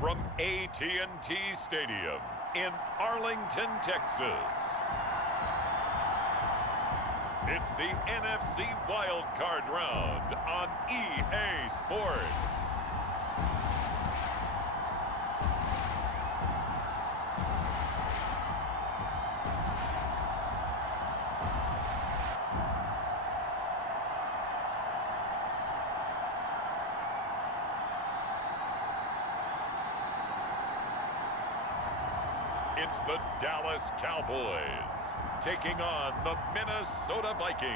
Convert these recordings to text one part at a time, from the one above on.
from AT&T Stadium in Arlington, Texas. It's the NFC Wild Card Round on EA Sports. It's the Dallas Cowboys taking on the Minnesota Vikings.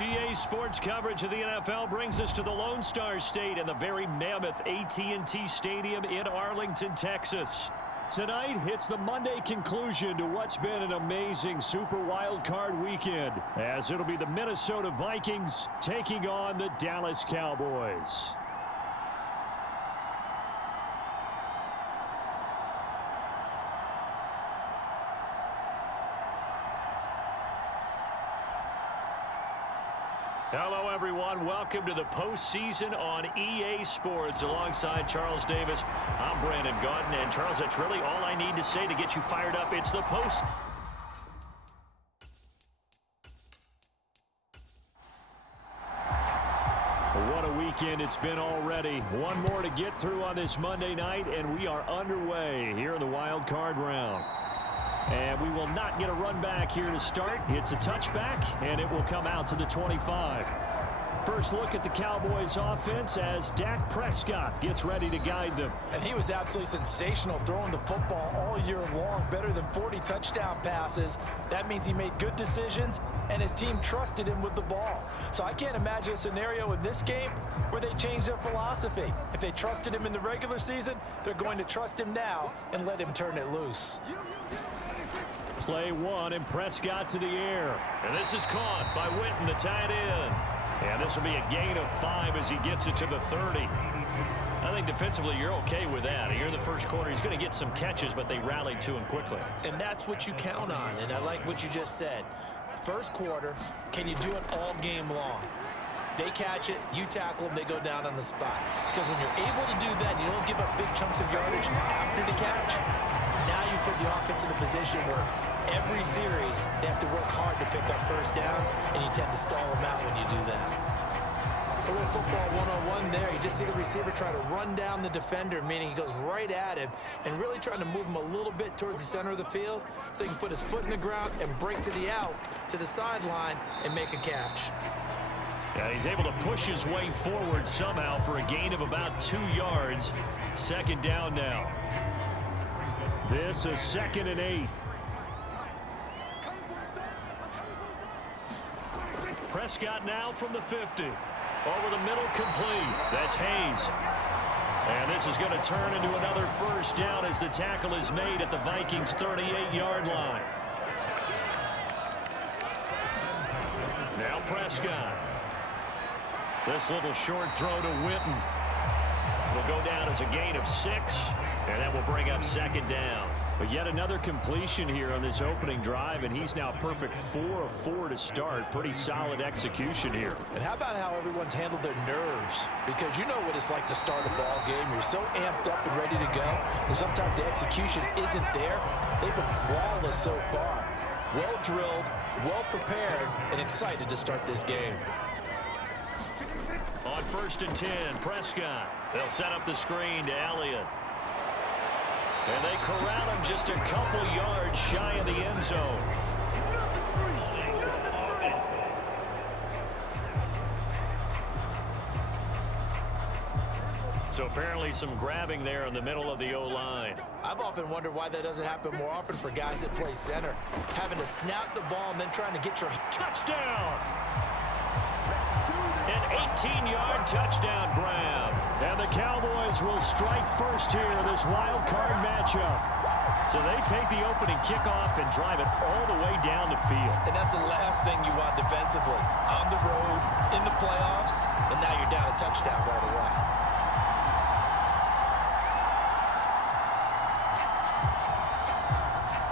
EA Sports coverage of the NFL brings us to the Lone Star State and the very mammoth AT&T Stadium in Arlington, Texas. Tonight, it's the Monday conclusion to what's been an amazing Super Wild Card weekend, as it'll be the Minnesota Vikings taking on the Dallas Cowboys. Hello, everyone. Welcome to the postseason on EA Sports. Alongside Charles Davis, I'm Brandon Gaudin. And, Charles, that's really all I need to say to get you fired up. It's the post. What a weekend it's been already. One more to get through on this Monday night, and we are underway here in the wild card round. And we will not get a run back here to start. It's a touchback, and it will come out to the 25. First look at the Cowboys offense as Dak Prescott gets ready to guide them. And he was absolutely sensational throwing the football all year long. Better than 40 touchdown passes. That means he made good decisions, and his team trusted him with the ball. So I can't imagine a scenario in this game where they change their philosophy. If they trusted him in the regular season, they're going to trust him now and let him turn it loose. Play one, and Prescott to the air. And this is caught by Witten, the tight end. And this will be a gain of 5 as he gets it to the 30. I think defensively you're okay with that. Here in the first quarter, he's going to get some catches, but they rallied to him quickly. And that's what you count on, and I like what you just said. First quarter, can you do it all game long? They catch it, you tackle them, they go down on the spot. Because when you're able to do that, you don't give up big chunks of yardage after the catch. Now you put the offense in a position where every series they have to work hard to pick up first downs, and you tend to stall them out when you do that. A little football 101 there. You just see the receiver try to run down the defender, meaning he goes right at him and really trying to move him a little bit towards the center of the field so he can put his foot in the ground and break to the out, to the sideline, and make a catch. Yeah, he's able to push his way forward somehow for a gain of about 2 yards. Second down now. This is 2nd and 8. Prescott now from the 50. Over the middle, complete. That's Hayes. And this is going to turn into another first down as the tackle is made at the Vikings' 38-yard line. Now Prescott. This little short throw to Witten will go down as a gain of 6, and that will bring up 2nd down. But yet another completion here on this opening drive, and he's now perfect 4 of 4 to start. Pretty solid execution here. And how about how everyone's handled their nerves? Because you know what it's like to start a ball game. You're so amped up and ready to go, and sometimes the execution isn't there. They've been flawless so far. Well drilled, well prepared, and excited to start this game. On 1st and 10, Prescott. They'll set up the screen to Elliott. And they corral him just a couple yards shy of the end zone. So apparently some grabbing there in the middle of the O-line. I've often wondered why that doesn't happen more often for guys that play center. Having to snap the ball and then trying to get your touchdown. An 18-yard touchdown grab. And the Cowboys will strike first here in this wild card matchup. So they take the opening kickoff and drive it all the way down the field. And that's the last thing you want defensively. On the road, in the playoffs, and now you're down a touchdown right away.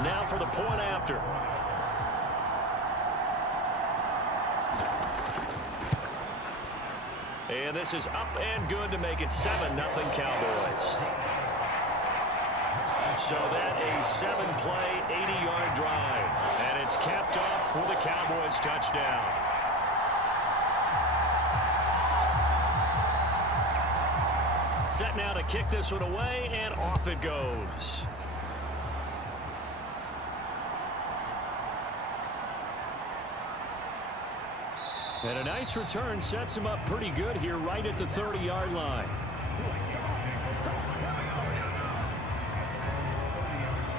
Now for the point after. And this is up and good to make it 7-0 Cowboys. So that a 7-play, 80-yard drive. And it's capped off for the Cowboys touchdown. Set now to kick this one away, and off it goes. And a nice return sets him up pretty good here right at the 30-yard line.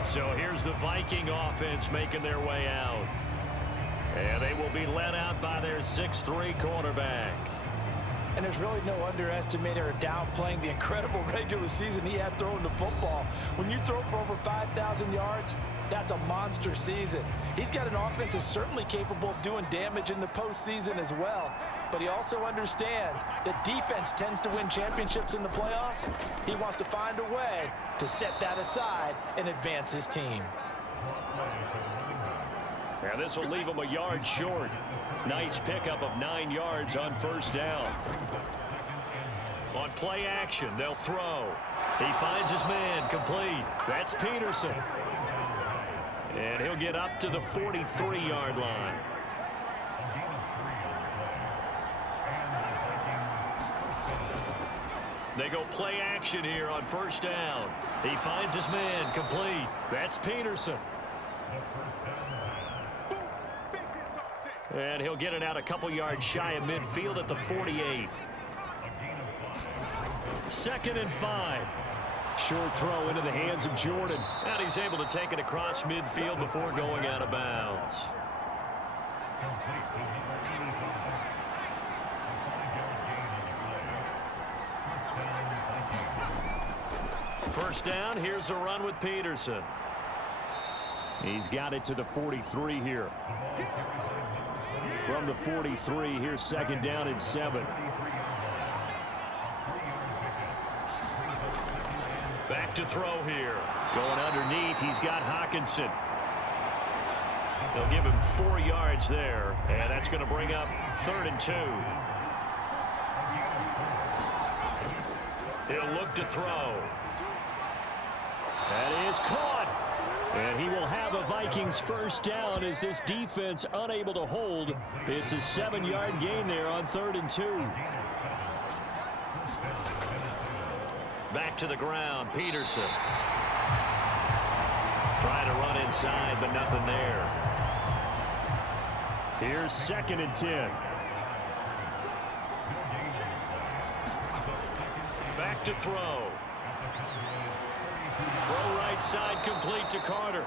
So here's the Viking offense making their way out. And they will be led out by their 6'3" quarterback. And there's really no underestimating or downplaying the incredible regular season he had throwing the football. When you throw for over 5,000 yards, that's a monster season. He's got an offense that's certainly capable of doing damage in the postseason as well. But he also understands that defense tends to win championships in the playoffs. He wants to find a way to set that aside and advance his team. Now this will leave him a yard short. Nice pickup of 9 yards on first down. On play action, they'll throw. He finds his man, complete. That's Peterson. And he'll get up to the 43-yard line. They go play action here on first down. He finds his man, complete. That's Peterson. And he'll get it out a couple yards shy of midfield at the 48. 2nd and 5. Short throw into the hands of Jordan. And he's able to take it across midfield before going out of bounds. First down, here's a run with Peterson. He's got it to the 43 here. From the 43, here's 2nd down and 7. Back to throw here. Going underneath, he's got Hawkinson. They'll give him 4 yards there, and that's going to bring up 3rd and 2. He'll look to throw. That is caught. And he will have a Vikings first down as this defense unable to hold. It's a 7-yard gain there on 3rd and 2. Back to the ground, Peterson. Trying to run inside, but nothing there. Here's 2nd and 10. Back to throw. Throw right side complete to Carter.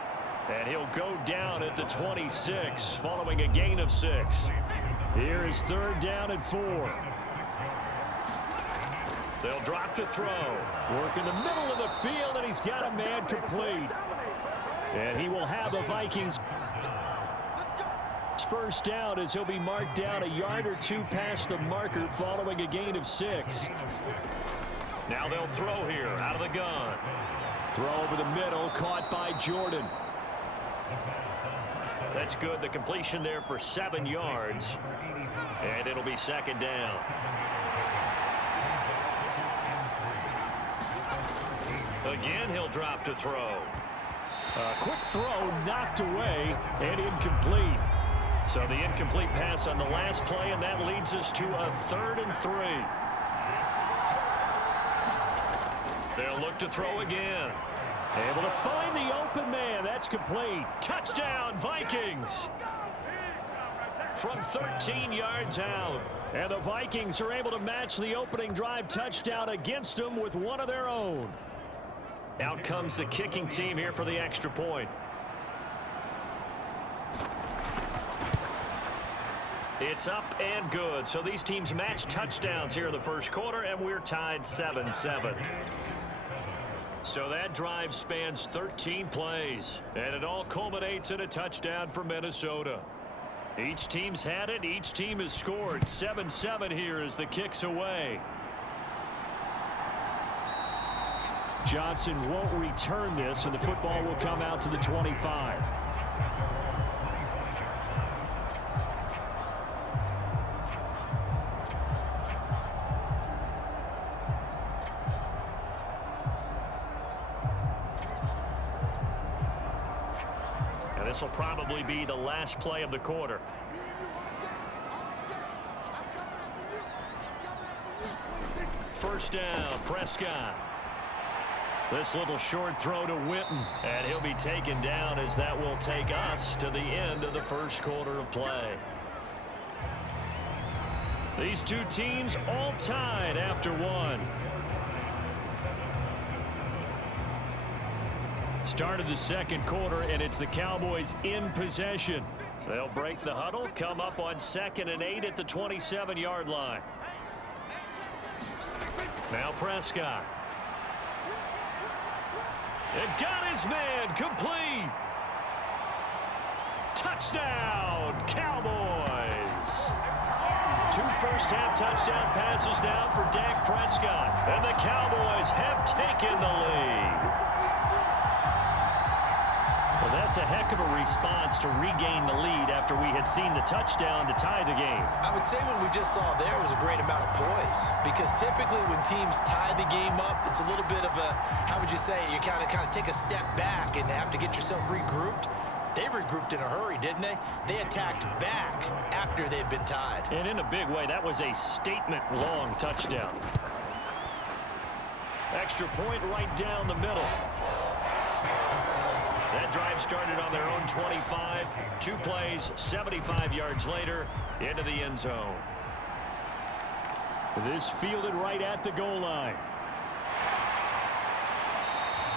And he'll go down at the 26 following a gain of 6. Here is 3rd down and 4. They'll drop to throw. Work in the middle of the field, and he's got a man complete. And he will have the Vikings first down as he'll be marked down a yard or 2 past the marker following a gain of 6. Now they'll throw here out of the gun. Throw over the middle, caught by Jordan. That's good. The completion there for 7 yards. And it'll be 2nd down. Again, he'll drop to throw. A quick throw knocked away and incomplete. So the incomplete pass on the last play, and that leads us to a 3rd and 3. They'll look to throw again. Able to find the open man. That's complete. Touchdown, Vikings. From 13 yards out. And the Vikings are able to match the opening drive touchdown against them with one of their own. Out comes the kicking team here for the extra point. It's up and good. So these teams match touchdowns here in the first quarter, and we're tied 7-7. So that drive spans 13 plays, and it all culminates in a touchdown for Minnesota. Each team's had it. Each team has scored. 7-7 here as the kick's away. Johnson won't return this, and the football will come out to the 25. This will probably be the last play of the quarter. First down, Prescott. This little short throw to Witten, and he'll be taken down as that will take us to the end of the first quarter of play. These two teams all tied after one. Start of the second quarter, and it's the Cowboys in possession. They'll break the huddle, come up on 2nd and 8 at the 27-yard line. Now Prescott. And got his man complete. Touchdown, Cowboys. 2 first-half touchdown passes now for Dak Prescott. And the Cowboys have taken the lead. Well, that's a heck of a response to regain the lead after we had seen the touchdown to tie the game. I would say what we just saw there was a great amount of poise, because typically when teams tie the game up, it's a little bit of a, how would you say, you kind of take a step back and have to get yourself regrouped. They regrouped in a hurry, didn't they? They attacked back after they'd been tied. And in a big way, that was a statement-long touchdown. Extra point right down the middle. That drive started on their own 25. 2 plays, 75 yards later, into the end zone. This fielded right at the goal line.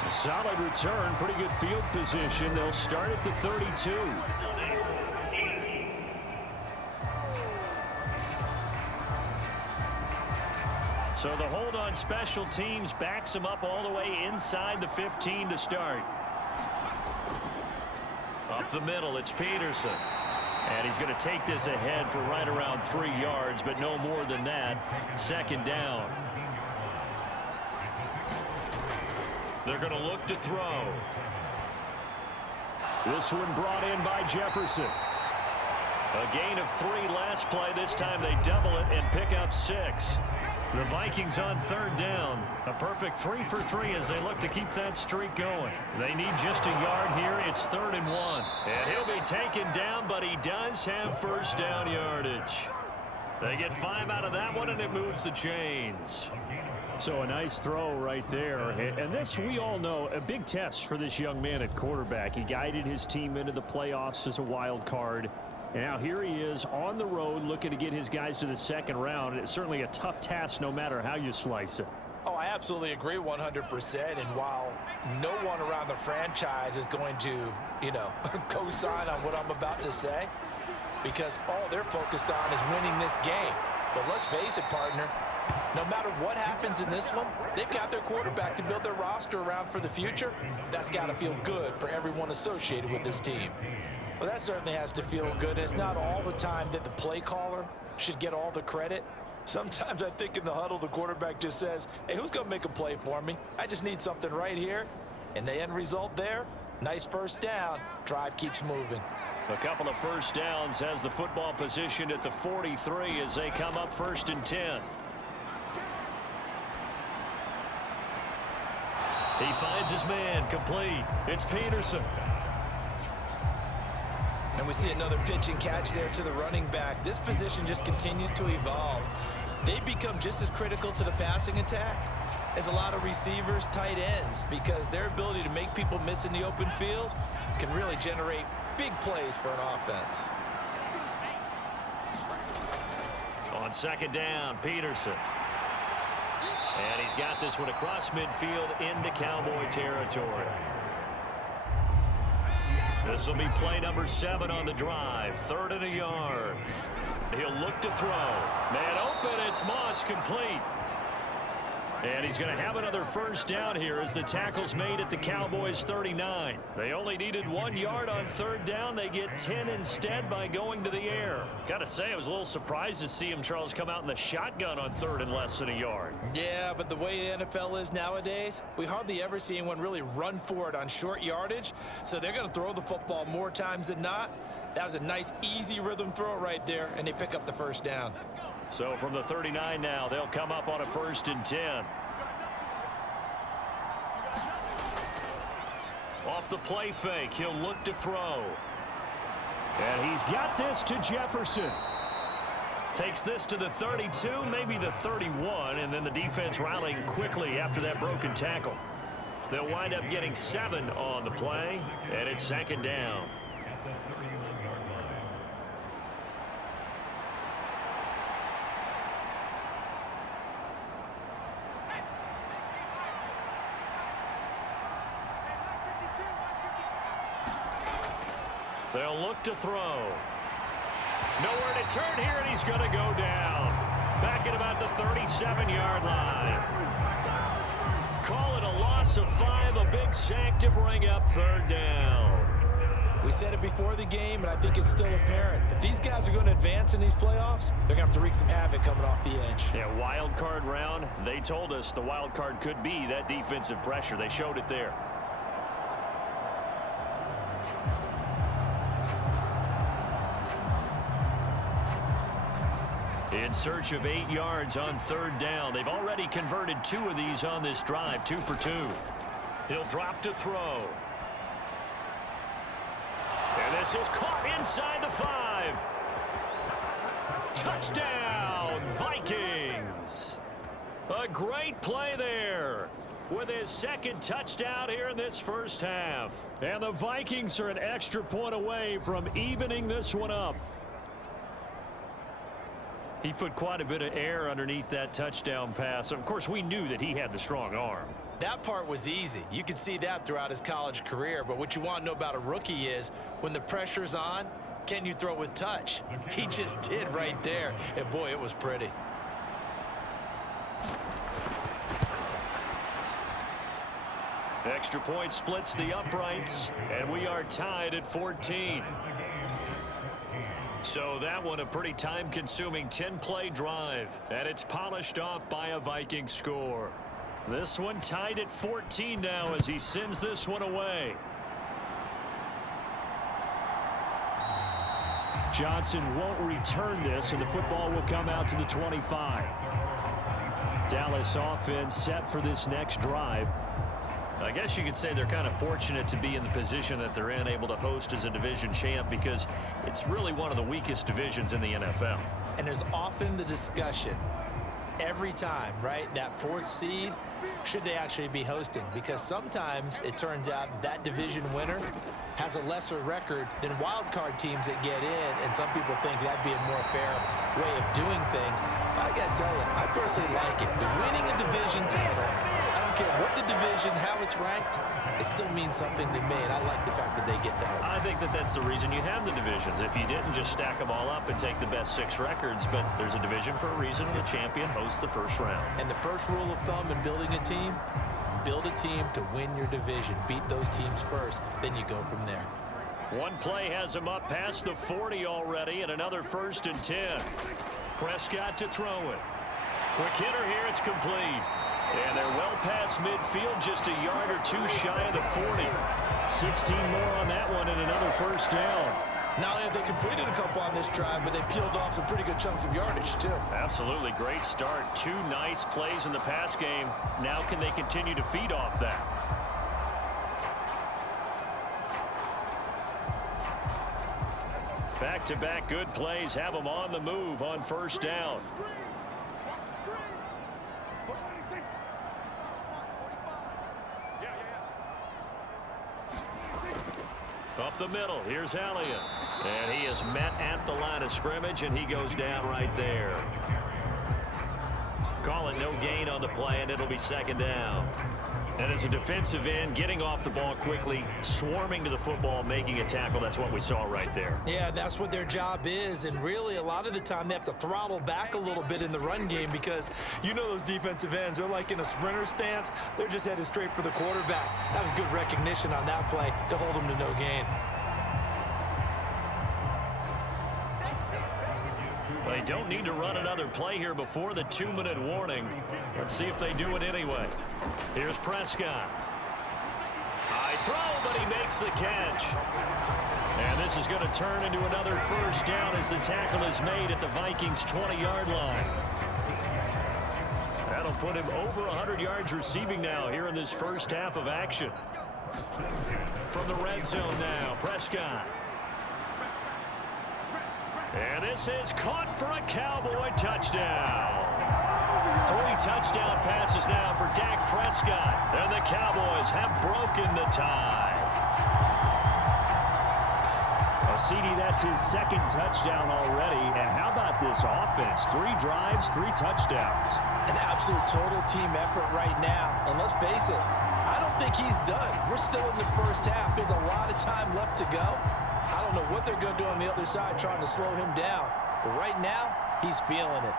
A solid return, pretty good field position. They'll start at the 32. So the hold on special teams backs them up all the way inside the 15 to start. Up the middle, it's Peterson. And he's going to take this ahead for right around 3 yards, but no more than that. 2nd down. They're going to look to throw. This one brought in by Jefferson. A gain of 3 last play. This time they double it and pick up 6. The Vikings on 3rd down. A perfect 3 for 3 as they look to keep that streak going. They need just a yard here. It's 3rd and 1. And he'll be taken down, but he does have first down yardage. They get 5 out of that one, and it moves the chains. So a nice throw right there. And this, we all know, a big test for this young man at quarterback. He guided his team into the playoffs as a wild card. And now here he is on the road looking to get his guys to the 2nd round. It's certainly a tough task no matter how you slice it. Oh, I absolutely agree 100%. And while no one around the franchise is going to, co-sign on what I'm about to say, because all they're focused on is winning this game. But let's face it, partner, no matter what happens in this one, they've got their quarterback to build their roster around for the future. That's got to feel good for everyone associated with this team. Well, that certainly has to feel good. And it's not all the time that the play caller should get all the credit. Sometimes I think in the huddle, the quarterback just says, hey, who's going to make a play for me? I just need something right here. And the end result there, nice first down. Drive keeps moving. A couple of first downs has the football position at the 43 as they come up 1st and 10. He finds his man complete. It's Peterson. And we see another pitch and catch there to the running back. This position just continues to evolve. They become just as critical to the passing attack as a lot of receivers, tight ends, because their ability to make people miss in the open field can really generate big plays for an offense. On 2nd down, Peterson. And he's got this one across midfield into Cowboy territory. This will be play number 7 on the drive. 3rd and a yard. He'll look to throw. Man open, it's Moss complete. And he's going to have another first down here as the tackle's made at the Cowboys 39. They only needed 1 yard on 3rd down. They get 10 instead by going to the air. Got to say, I was a little surprised to see him, Charles, come out in the shotgun on 3rd and less than a yard. Yeah, but the way the NFL is nowadays, we hardly ever see anyone really run for it on short yardage. So they're going to throw the football more times than not. That was a nice, easy rhythm throw right there, and they pick up the first down. So from the 39 now, they'll come up on a 1st and 10. Off the play fake, he'll look to throw. And he's got this to Jefferson. Takes this to the 32, maybe the 31, and then the defense rallying quickly after that broken tackle. They'll wind up getting 7 on the play, and it's 2nd down. They'll look to throw. Nowhere to turn here, and he's going to go down. Back at about the 37-yard line. Call it a loss of 5, a big sack to bring up 3rd down. We said it before the game, and I think it's still apparent. If these guys are going to advance in these playoffs, they're going to have to wreak some havoc coming off the edge. Yeah, wild card round. They told us the wild card could be that defensive pressure. They showed it there. In search of 8 yards on 3rd down. They've already converted 2 of these on this drive, 2 for 2. He'll drop to throw. And this is caught inside the 5. Touchdown, Vikings. A great play there with his 2nd touchdown here in this first half. And the Vikings are an extra point away from evening this one up. He put quite a bit of air underneath that touchdown pass. Of course, we knew that he had the strong arm. That part was easy. You can see that throughout his college career. But what you want to know about a rookie is when the pressure's on, can you throw with touch? He just did right there. And, boy, it was pretty. Extra point splits the uprights, and we are tied at 14. So that one a pretty time-consuming 10-play drive, and it's polished off by a Viking score. This one tied at 14 now as he sends this one away. Johnson won't return this, and the football will come out to the 25. Dallas offense set for this next drive. I guess you could say they're kind of fortunate to be in the position that they're in, able to host as a division champ, because it's really one of the weakest divisions in the NFL. And there's often the discussion every time, right? That 4th seed, should they actually be hosting? Because sometimes it turns out that division winner has a lesser record than wild card teams that get in, and some people think that'd be a more fair way of doing things. But I got to tell you, I personally like it. The winning a division title, I don't care what the division, how it's ranked, it still means something to me, and I like the fact that they get to host. I think that that's the reason you have the divisions. If you didn't, just stack them all up and take the best 6 records, but there's a division for a reason. The champion hosts the first round. And the first rule of thumb in building a team, build a team to win your division. Beat those teams first, then you go from there. One play has him up past the 40 already, and another 1st and 10. Prescott to throw it. Quick hitter here, it's complete. And they're well past midfield, just a yard or 2 shy of the 40. 16 more on that one and another 1st down. Not only have they completed a couple on this drive, but they peeled off some pretty good chunks of yardage, too. Absolutely great start. 2 nice plays in the pass game. Now can they continue to feed off that? Back-to-back good plays have them on the move on 1st down. Up the middle, here's Elliott. And he is met at the line of scrimmage, and he goes down right there. Call it no gain on the play, and it'll be 2nd down. And as a defensive end, getting off the ball quickly, swarming to the football, making a tackle, that's what we saw right there. Yeah, that's what their job is, and really a lot of the time they have to throttle back a little bit in the run game because you know those defensive ends, they're like in a sprinter stance. They're just headed straight for the quarterback. That was good recognition on that play to hold them to no gain. They don't need to run another play here before the 2-minute warning. Let's see if they do it anyway. Here's Prescott. High throw, but he makes the catch. And this is going to turn into another 1st down as the tackle is made at the Vikings' 20-yard line. That'll put him over 100 yards receiving now here in this first half of action. From the red zone now, Prescott. And this is caught for a Cowboy touchdown. 3 touchdown passes now for Dak Prescott. And the Cowboys have broken the tie. CD, that's his 2nd touchdown already. And how about this offense? 3 drives, 3 touchdowns. An absolute total team effort right now. And let's face it, I don't think he's done. We're still in the first half. There's a lot of time left to go. I don't know what they're going to do on the other side trying to slow him down. But right now, he's feeling it.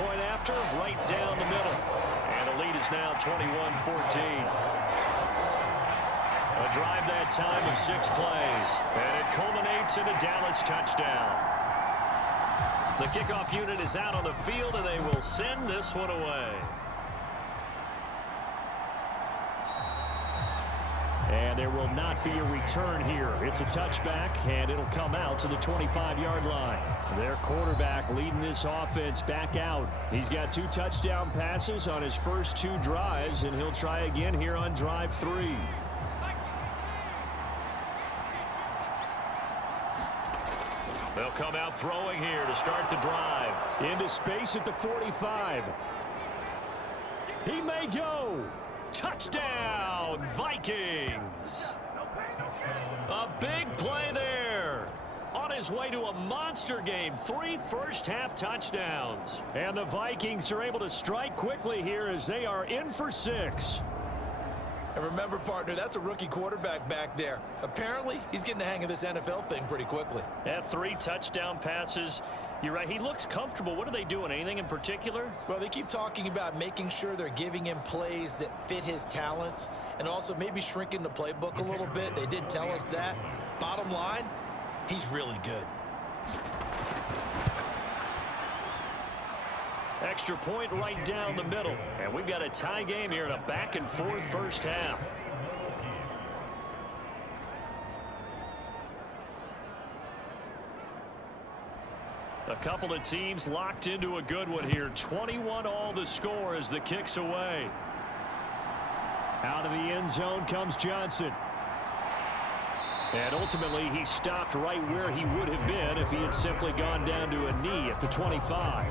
Point after, right down the middle. And the lead is now 21-14. A drive that time of 6 plays. And it culminates in a Dallas touchdown. The kickoff unit is out on the field, and they will send this one away. And there will not be a return here. It's a touchback, and it'll come out to the 25-yard line. Their quarterback leading this offense back out. He's got 2 touchdown passes on his first 2 drives, and he'll try again here on drive 3. They'll come out throwing here to start the drive. Into space at the 45. He may go. Touchdown, Vikings. A big play there. On his way to a monster game. 3 first-half touchdowns. And the Vikings are able to strike quickly here as they are in for 6. And remember, partner, that's a rookie quarterback back there. Apparently, he's getting the hang of this NFL thing pretty quickly. At 3 touchdown passes. You're right. He looks comfortable. What are they doing? Anything in particular? Well, they keep talking about making sure they're giving him plays that fit his talents and also maybe shrinking the playbook a little bit. They did tell us that. Bottom line, he's really good. Extra point right down the middle. And we've got a tie game here in a back-and-forth first half. A couple of teams locked into a good one here. 21-all the score as the kick's away. Out of the end zone comes Johnson. And ultimately, he stopped right where he would have been if he had simply gone down to a knee at the 25.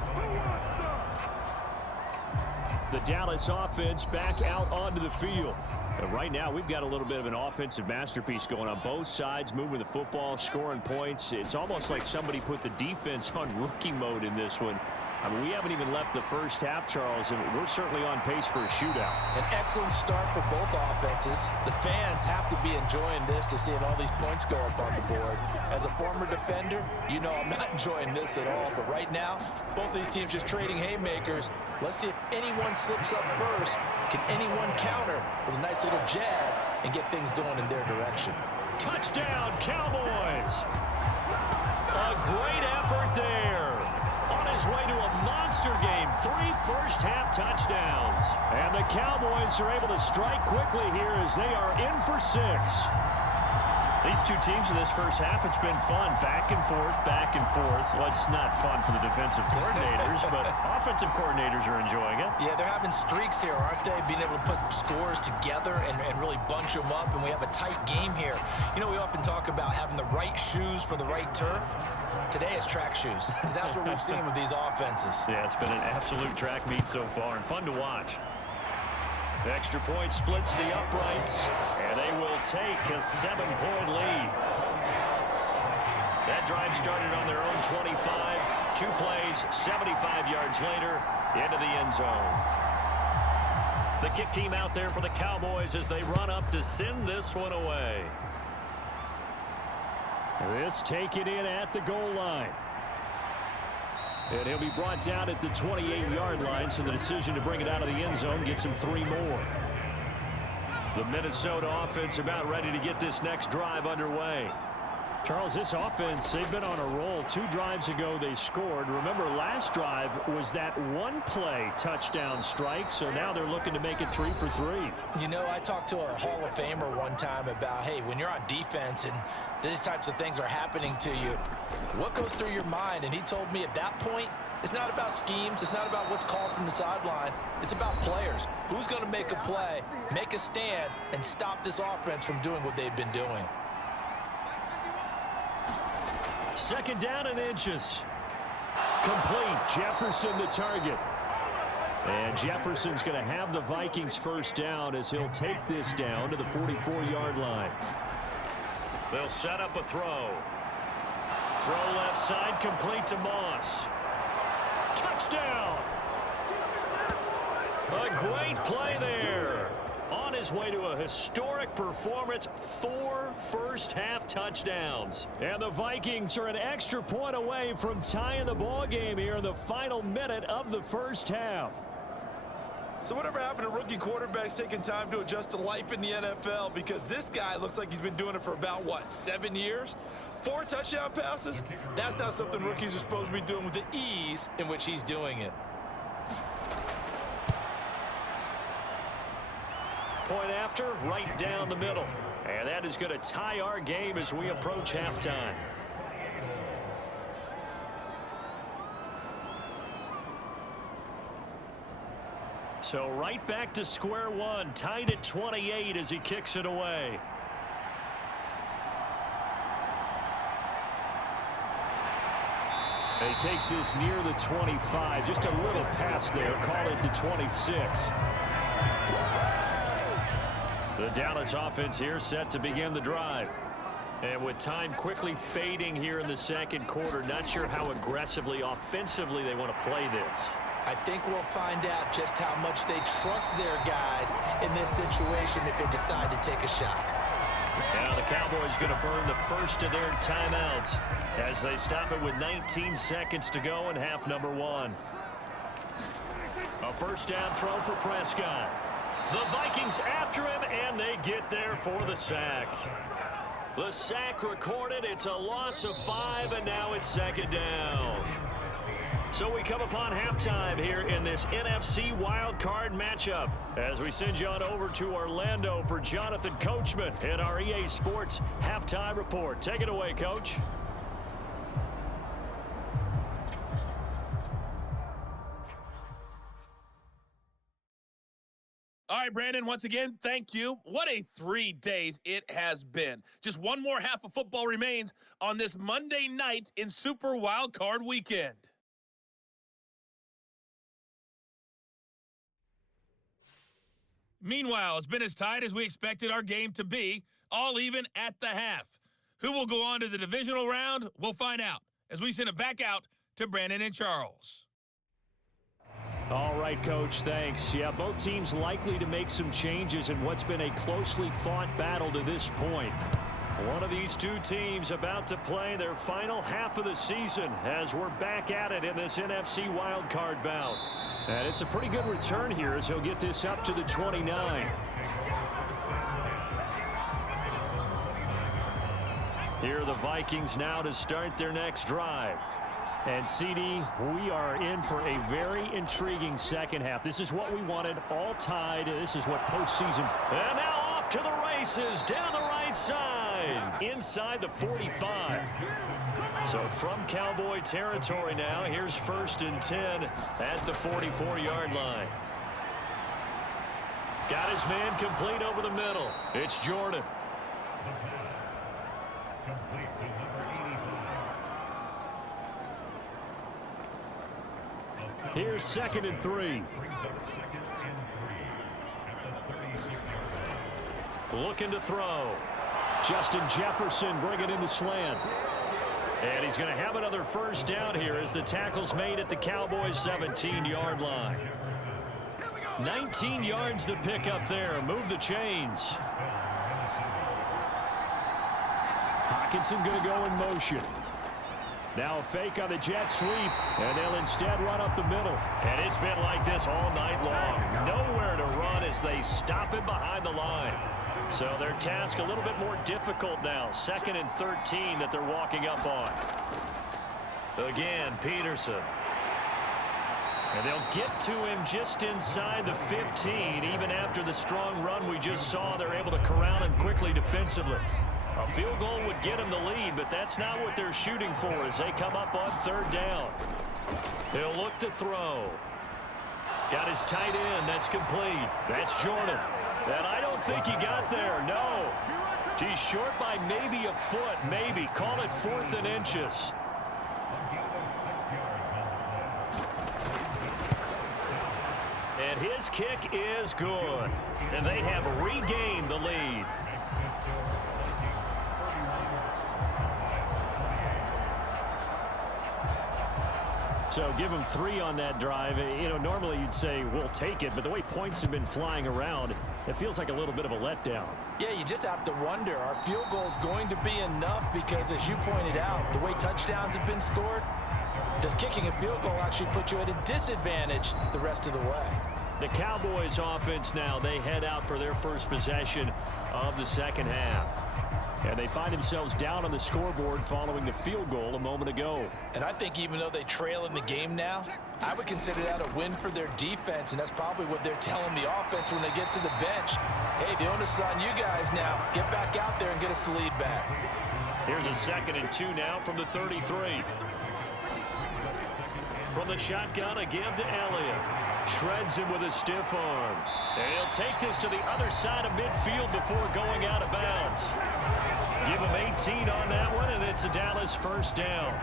The Dallas offense back out onto the field. And right now, we've got a little bit of an offensive masterpiece going on both sides, moving the football, scoring points. It's almost like somebody put the defense on rookie mode in this one. I mean, we haven't even left the first half, Charles, and we're certainly on pace for a shootout. An excellent start for both offenses. The fans have to be enjoying this to seeing all these points go up on the board. As a former defender, you know I'm not enjoying this at all. But right now, both these teams just trading haymakers. Let's see if anyone slips up first. Can anyone counter with a nice little jab and get things going in their direction? Touchdown, Cowboys! A great effort there. On his way to a monster game, 3 first-half touchdowns. And the Cowboys are able to strike quickly here as they are in for 6. These two teams in this first half, it's been fun. Back and forth, back and forth. Well, it's not fun for the defensive coordinators, but offensive coordinators are enjoying it. Yeah, they're having streaks here, aren't they? Being able to put scores together and really bunch them up, and we have a tight game here. You know, we often talk about having the right shoes for the right turf. Today it's track shoes, because that's what we've seen with these offenses. Yeah, it's been an absolute track meet so far, and fun to watch. The extra point splits the uprights, and they will take a 7-point lead. That drive started on their own 25. 2 plays, 75 yards later, into the end zone. The kick team out there for the Cowboys as they run up to send this one away. This taken in at the goal line. And he'll be brought down at the 28-yard line, so the decision to bring it out of the end zone gets him 3 more. The Minnesota offense about ready to get this next drive underway. Charles, this offense, they've been on a roll. 2 drives ago, they scored. Remember, last drive was that one-play touchdown strike, so now they're looking to make it 3 for 3. You know, I talked to a Hall of Famer one time about, hey, when you're on defense and these types of things are happening to you, what goes through your mind? And he told me at that point, it's not about schemes. It's not about what's called from the sideline. It's about players. Who's going to make a play, make a stand, and stop this offense from doing what they've been doing? Second down and inches. Complete. Jefferson the target. And Jefferson's going to have the Vikings first down as he'll take this down to the 44-yard line. They'll set up a throw. Throw left side, complete to Moss. Touchdown! A great play there. On his way to a historic performance, 4 first-half touchdowns. And the Vikings are an extra point away from tying the ball game here in the final minute of the first half. So whatever happened to rookie quarterbacks taking time to adjust to life in the NFL? Because this guy looks like he's been doing it for about, what, 7 years? 4 touchdown passes? That's not something rookies are supposed to be doing with the ease in which he's doing it. Point after, right down the middle. And that is going to tie our game as we approach halftime. So right back to square one, tied at 28 as he kicks it away. He takes this near the 25, just a little pass there, call it the 26. The Dallas offense here set to begin the drive. And with time quickly fading here in the second quarter, not sure how aggressively, offensively they want to play this. I think we'll find out just how much they trust their guys in this situation if they decide to take a shot. Now the Cowboys going to burn the first of their timeouts as they stop it with 19 seconds to go in half number 1. A first down throw for Prescott. The Vikings after him, and they get there for the sack. The sack recorded. It's a loss of 5, and now it's second down. So we come upon halftime here in this NFC wildcard matchup as we send you on over to Orlando for Jonathan Coachman in our EA Sports Halftime Report. Take it away, Coach. All right, Brandon, once again, thank you. What a 3 days it has been. Just one more half of football remains on this Monday night in Super Wildcard Weekend. Meanwhile, it's been as tight as we expected our game to be, all even at the half. Who will go on to the divisional round? We'll find out as we send it back out to Brandon and Charles. All right, Coach, thanks. Yeah, both teams likely to make some changes in what's been a closely fought battle to this point. One of these two teams about to play their final half of the season as we're back at it in this NFC wildcard bout. And it's a pretty good return here as he'll get this up to the 29. Here are the Vikings now to start their next drive. And, CD, we are in for a very intriguing second half. This is what we wanted, all tied. This is what postseason. And now off to the races, down the right side, inside the 45. So from Cowboy territory now, here's 1st and 10 at the 44-yard line. Got his man complete over the middle. It's Jordan. Here's 2nd and 3. Looking to throw. Justin Jefferson bringing in the slant. And he's going to have another first down here as the tackle's made at the Cowboys' 17-yard line. 19 yards to pick up there. Move the chains. Hockenson going to go in motion. Now a fake on the jet sweep, and they'll instead run up the middle. And it's been like this all night long. Nowhere to run as they stop him behind the line. So their task a little bit more difficult now. 2nd and 13 that they're walking up on. Again, Peterson. And they'll get to him just inside the 15. Even after the strong run we just saw, they're able to corral him quickly defensively. A field goal would get him the lead, but that's not what they're shooting for as they come up on 3rd down. They'll look to throw. Got his tight end. That's complete. That's Jordan. And I don't think he got there. No. He's short by maybe a foot. Maybe. Call it 4th and inches. And his kick is good. And they have regained the lead. So give them 3 on that drive. You know, normally you'd say we'll take it, but the way points have been flying around, it feels like a little bit of a letdown. Yeah, you just have to wonder, are field goals going to be enough? Because as you pointed out, the way touchdowns have been scored, does kicking a field goal actually put you at a disadvantage the rest of the way? The Cowboys offense now, they head out for their first possession of the 2nd half. And they find themselves down on the scoreboard following the field goal a moment ago. And I think even though they trail in the game now, I would consider that a win for their defense, and that's probably what they're telling the offense when they get to the bench. Hey, the onus is on you guys now. Get back out there and get us the lead back. Here's a 2nd and 2 now from the 33. From the shotgun, a give to Elliott. Shreds him with a stiff arm. And he'll take this to the other side of midfield before going out of bounds. Give him 18 on that one, and it's a Dallas 1st down.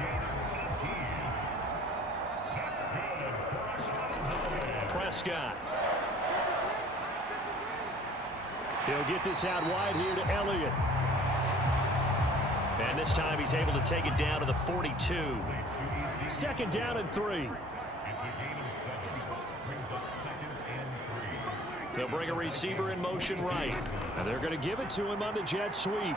Prescott. He'll get this out wide here to Elliott. And this time he's able to take it down to the 42. 2nd down and 3. They'll bring a receiver in motion right. And they're going to give it to him on the jet sweep.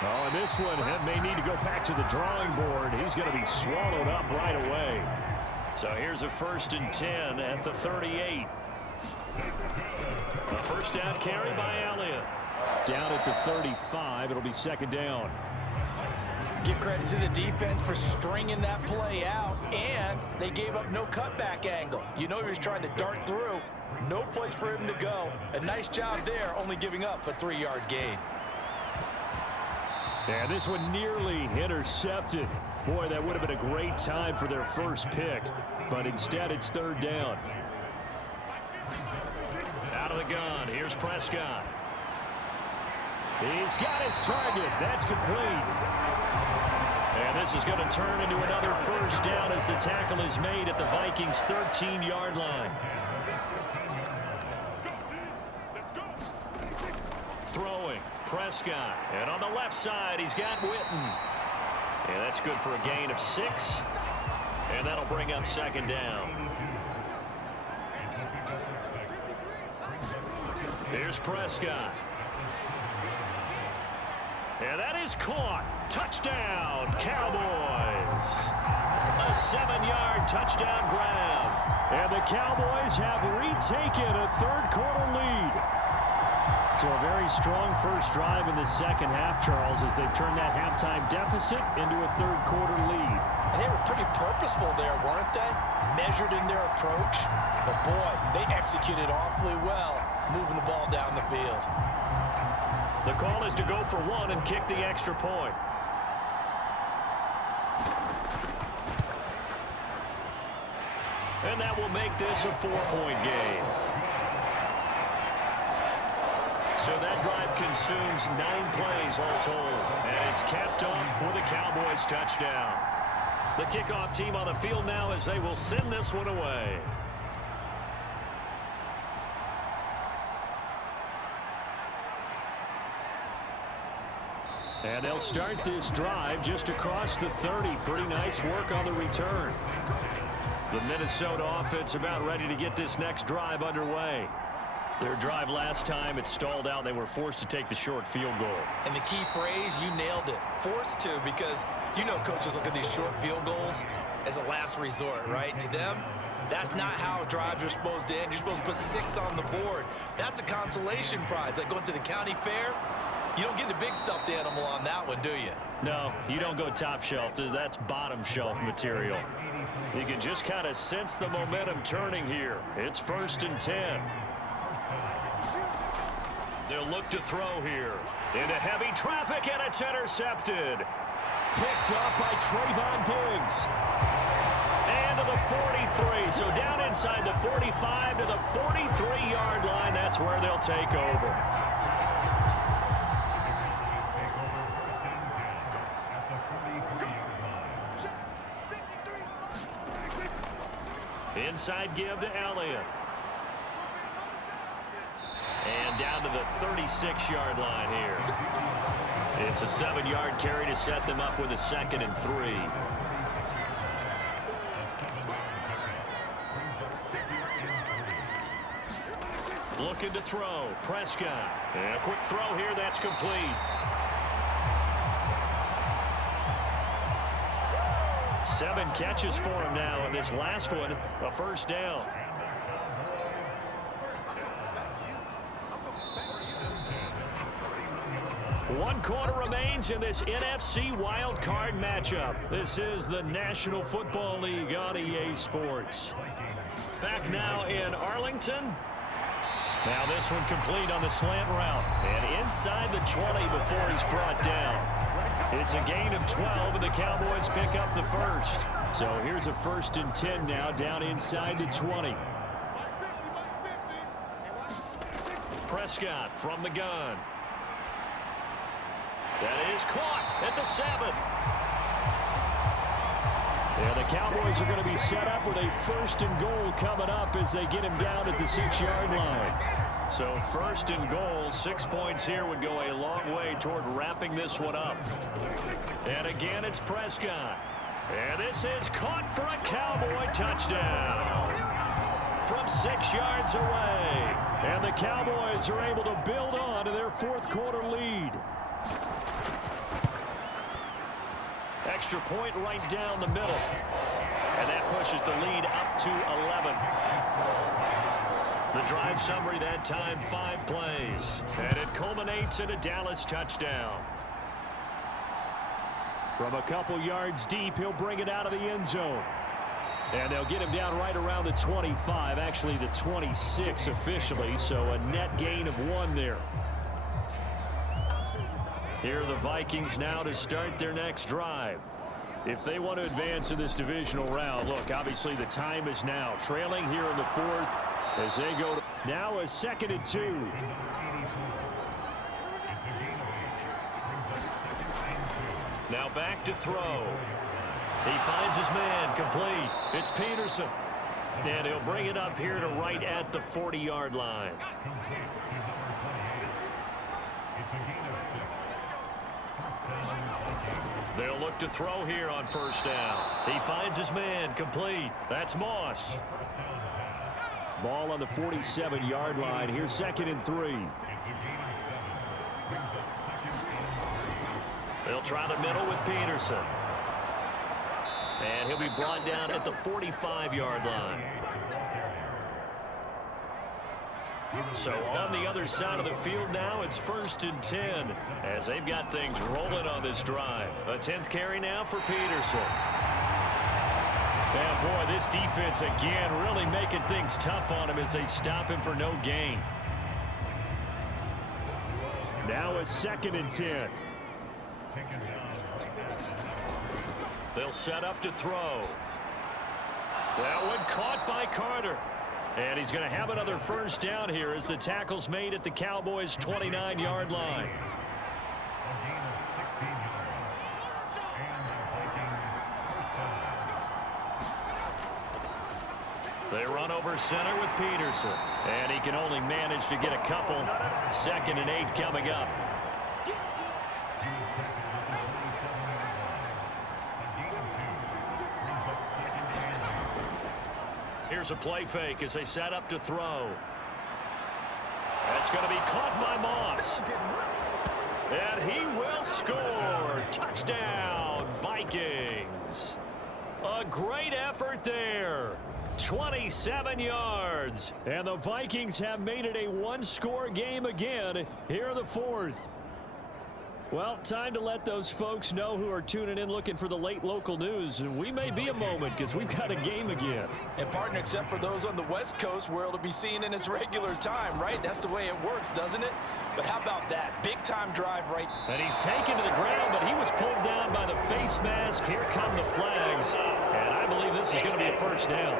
Oh, and this one may need to go back to the drawing board. He's going to be swallowed up right away. So here's a 1st and 10 at the 38. A 1st down carry by Elliott. Down at the 35. It'll be 2nd down. Give credit to the defense for stringing that play out, and they gave up no cutback angle. You know he was trying to dart through. No place for him to go. A nice job there, only giving up a 3-yard gain. Yeah, this one nearly intercepted. Boy, that would have been a great time for their first pick, but instead it's 3rd down. Out of the gun, here's Prescott. He's got his target. That's complete. And this is going to turn into another 1st down as the tackle is made at the Vikings' 13-yard line. Throwing, Prescott. And on the left side, he's got Witten. And that's good for a gain of 6. And that'll bring up 2nd down. Here's Prescott. And that is caught. Touchdown, Cowboys. A 7-yard touchdown grab. And the Cowboys have retaken a 3rd quarter lead. So a very strong first drive in the 2nd half, Charles, as they've turned that halftime deficit into a 3rd quarter lead. And they were pretty purposeful there, weren't they? Measured in their approach. But boy, they executed awfully well, moving the ball down the field. The call is to go for 1 and kick the extra point. And that will make this a 4-point game. So that drive consumes 9 plays all told. And it's capped off for the Cowboys touchdown. The kickoff team on the field now as they will send this one away. And they'll start this drive just across the 30. Pretty nice work on the return. The Minnesota offense about ready to get this next drive underway. Their drive last time, it stalled out. They were forced to take the short field goal. And the key phrase, you nailed it. Forced to, because you know coaches look at these short field goals as a last resort, right? To them, That's not how drives are supposed to end. You're supposed to put 6 on the board. That's a consolation prize. Like going to the county fair, you don't get the big stuffed animal on that one, do you? No, you don't go top shelf. That's bottom shelf material. You can just kind of sense the momentum turning here. It's 1st and 10. They'll look to throw here. Into heavy traffic, and it's intercepted. Picked up by Trayvon Diggs. And to the 43. So down inside the 45 to the 43-yard line. That's where they'll take over. Inside give to Elliott. And down to the 36-yard line here. It's a 7-yard carry to set them up with a 2nd and 3. Looking to throw. Prescott. And a quick throw here. That's complete. 7 catches for him now, and this last one, a 1st down. One quarter remains in this NFC wild card matchup. This is the National Football League on EA Sports. Back now in Arlington. Now this one complete on the slant route. And inside the 20 before he's brought down. It's a gain of 12, and the Cowboys pick up the 1st. So here's a 1st and 10 now, down inside the 20. Prescott from the gun. That is caught at the 7. Yeah, the Cowboys are going to be set up with a 1st and goal coming up as they get him down at the 6-yard line. So 1st and goal, 6 points here would go a long way toward wrapping this one up. And again, it's Prescott. And this is caught for a Cowboy touchdown from 6 yards away. And the Cowboys are able to build on to their 4th quarter lead. Extra point right down the middle. And that pushes the lead up to 11. The drive summary that time, 5 plays. And it culminates in a Dallas touchdown. From a couple yards deep, he'll bring it out of the end zone. And they'll get him down right around the 25, actually the 26 officially, so a net gain of 1 there. Here are the Vikings now to start their next drive. If they want to advance in this divisional round, look, obviously the time is now. Trailing here in the 4th as they go. Now a 2nd and 2. Now back to throw. He finds his man, complete. It's Peterson. And he'll bring it up here to right at the 40-yard line. They'll look to throw here on 1st down. He finds his man, complete. That's Moss. Ball on the 47-yard line. Here's 2nd and 3. They'll try the middle with Peterson. And he'll be brought down at the 45-yard line. So on the other side of the field now, it's 1st and 10 as they've got things rolling on this drive. A 10th carry now for Peterson. And boy, this defense again really making things tough on him as they stop him for no gain. Now a 2nd and 10. They'll set up to throw. That one caught by Carter. And he's going to have another 1st down here as the tackle's made at the Cowboys' 29-yard line. They run over center with Peterson. And he can only manage to get a couple. 2nd and 8 coming up. Here's a play fake as they set up to throw. That's going to be caught by Moss. And he will score. Touchdown, Vikings. A great effort there. 27 yards. And the Vikings have made it a one-score game again here in the fourth. Well, time to let those folks know who are tuning in looking for the late local news. And we may be a moment because we've got a game again. And partner, except for those on the West Coast where it'll be seen in its regular time, right? That's the way it works, doesn't it? But how about that? Big-time drive right. And he's taken to the ground, but he was pulled down by the face mask. Here come the flags. And I believe this is going to be a first down.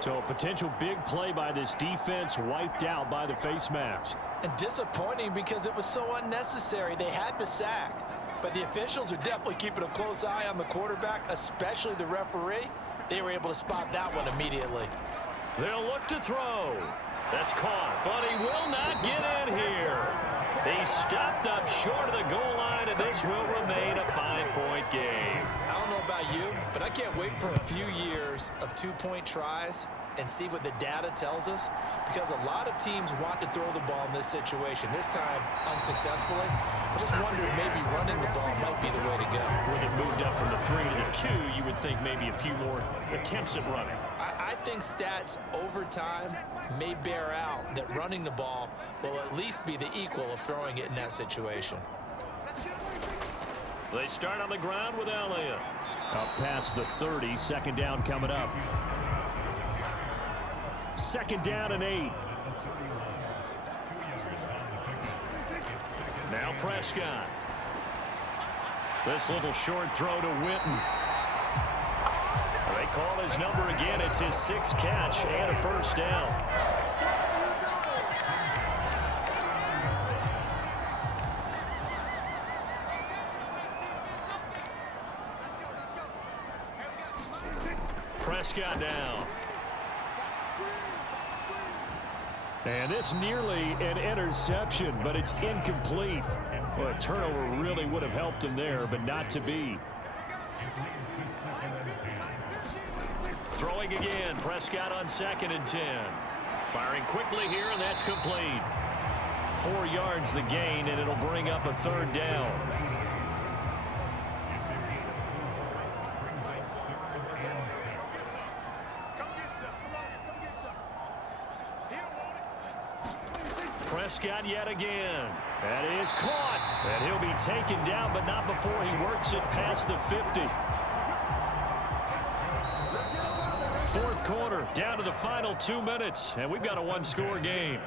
So a potential big play by this defense wiped out by the face mask. And disappointing because it was so unnecessary. They had the sack. But the officials are definitely keeping a close eye on the quarterback, especially the referee. They were able to spot that one immediately. They'll look to throw. That's caught, but he will not get in here. He stopped up short of the goal line, and this will remain a 5-point game. I don't know about you, but I can't wait for a few years of two-point tries and see what the data tells us, because a lot of teams want to throw the ball in this situation. This time, unsuccessfully. I just wonder if maybe running the ball might be the way to go. With it moved up from the 3 to the 2, you would think maybe a few more attempts at running. I think stats over time may bear out that running the ball will at least be the equal of throwing it in that situation. They start on the ground with Elliott. Up past the 30, second down coming up. Second down and 8. Now Prescott. This little short throw to Witten. They call his number again. It's his 6th catch and a first down. Prescott down. And this nearly an interception, but it's incomplete. Well, a turnover really would have helped him there, but not to be. Throwing again. Prescott on 2nd and 10. Firing quickly here, and that's complete. 4 yards the gain, and it'll bring up a 3rd down. Prescott yet again. That is caught. And he'll be taken down, but not before he works it past the 50. Fourth quarter, down to the final 2 minutes, and we've got a one-score game.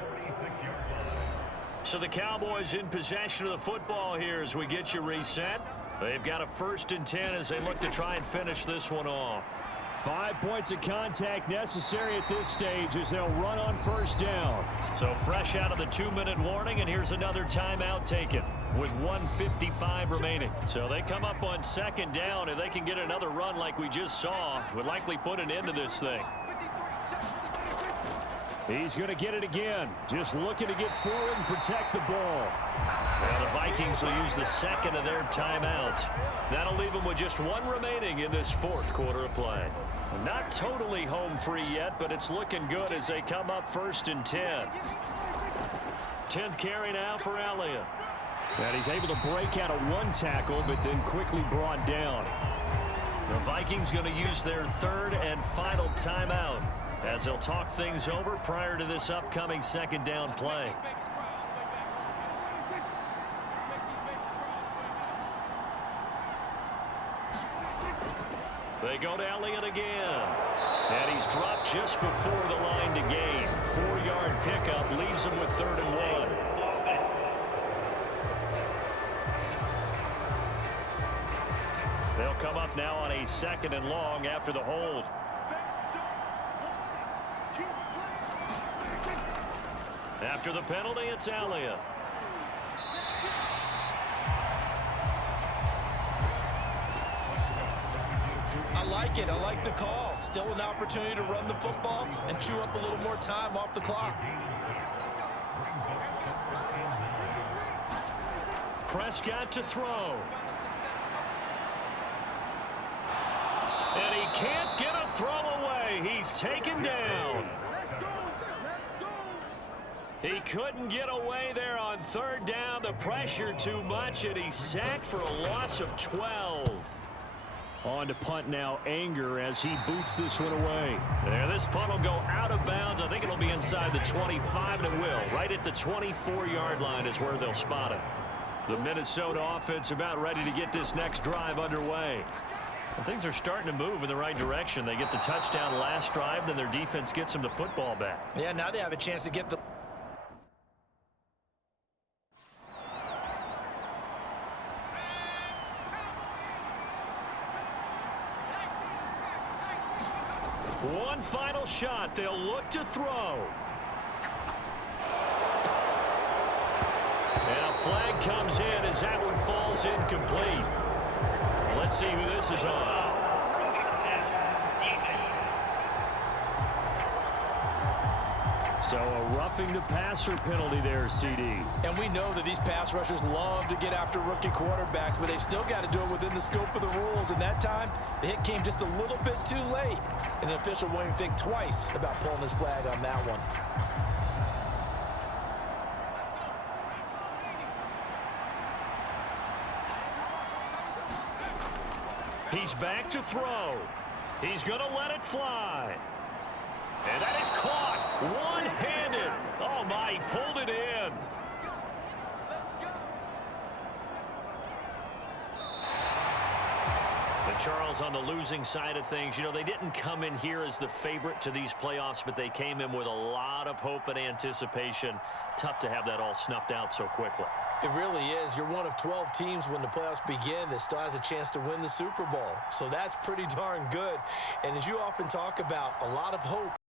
So the Cowboys in possession of the football here as we get you reset. They've got a 1st and 10 as they look to try and finish this one off. 5 points of contact necessary at this stage as they'll run on 1st down. So fresh out of the 2-minute warning, and here's another timeout taken with 1:55 remaining. So they come up on 2nd down. If they can get another run like we just saw, would likely put an end to this thing. He's going to get it again. Just looking to get forward and protect the ball. Well, the Vikings will use the 2nd of their timeouts. That'll leave them with just 1 remaining in this 4th quarter of play. Not totally home free yet, but it's looking good as they come up 1st and 10. 10th carry now for Elliott. And he's able to break out of 1 tackle, but then quickly brought down. The Vikings going to use their 3rd and final timeout as they'll talk things over prior to this upcoming 2nd down play. They go to Elliott again. And he's dropped just before the line to gain. 4-yard pickup leaves him with 3rd and 1. They'll come up now on a 2nd and long after the hold. After the penalty, it's Elliott. I like it. I like the call. Still an opportunity to run the football and chew up a little more time off the clock. Prescott to throw. And he can't get a throw away. He's taken down. He couldn't get away there on third down. The pressure too much, and he's sacked for a loss of 12. On to punt now, Anger, as he boots this one away. There, this punt will go out of bounds. I think it'll be inside the 25, and it will. Right at the 24-yard line is where they'll spot it. The Minnesota offense about ready to get this next drive underway. And things are starting to move in the right direction. They get the touchdown last drive, then their defense gets them the football back. Yeah, now they have a chance to get the... One final shot. They'll look to throw. And a flag comes in as that one falls incomplete. Let's see who this is on. So a roughing the passer penalty there, CD. And we know that these pass rushers love to get after rookie quarterbacks, but they've still got to do it within the scope of the rules. And that time, the hit came just a little bit too late. And the official won't even think twice about pulling his flag on that one. He's back to throw. He's going to let it fly. And that is caught one-handed. Oh, my, he pulled it in. And Charles, on the losing side of things, you know, they didn't come in here as the favorite to these playoffs, but they came in with a lot of hope and anticipation. Tough to have that all snuffed out so quickly. It really is. You're one of 12 teams when the playoffs begin that still has a chance to win the Super Bowl. So that's pretty darn good. And as you often talk about, a lot of hope.